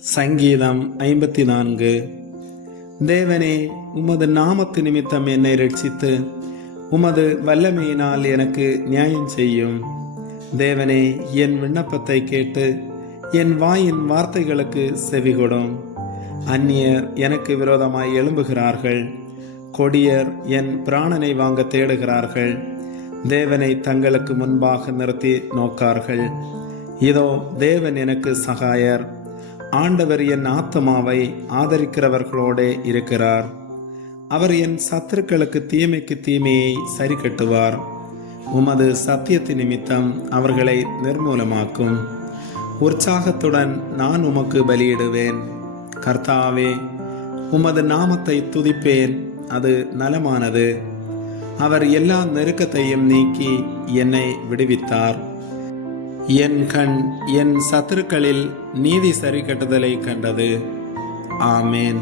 சங்கீதம் 54. தேவனே, உமது நாமத்து நிமித்தம் என்னை ரட்சித்து உமது வல்லமையினால் எனக்கு நியாயம் செய்யும். தேவனே, என் விண்ணப்பத்தை கேட்டு என் வாயின் வார்த்தைகளுக்கு செவிகொடும். அந்நியர் எனக்கு விரோதமாய் எழும்புகிறார்கள். கொடியர் என் பிராணனை வாங்க தேடுகிறார்கள். தேவனை தங்களுக்கு முன்பாக நிறுத்தி நோக்கார்கள். இதோ, தேவன் எனக்கு சகாயர். ஆண்டவர் என் ஆத்துமாவை ஆதரிக்கிறவர்களோடே இருக்கிறார். அவர் என் சத்துருக்களுக்கு தீமைக்கு தீமையை சரி கட்டுவார். உமது சத்தியத்தின் நிமித்தம் அவர்களை நிர்மூலமாக்கும். உற்சாகத்துடன் நான் உமக்கு பலியிடுவேன். கர்த்தாவே, உமது நாமத்தை துதிப்பேன், அது நலமானது. அவர் எல்லா நெருக்கத்தையும் நீக்கி என்னை விடுவித்தார். என் கண் என் சத்துருக்களில் நீதி சரி கட்டுதலை கண்டது. ஆமேன்.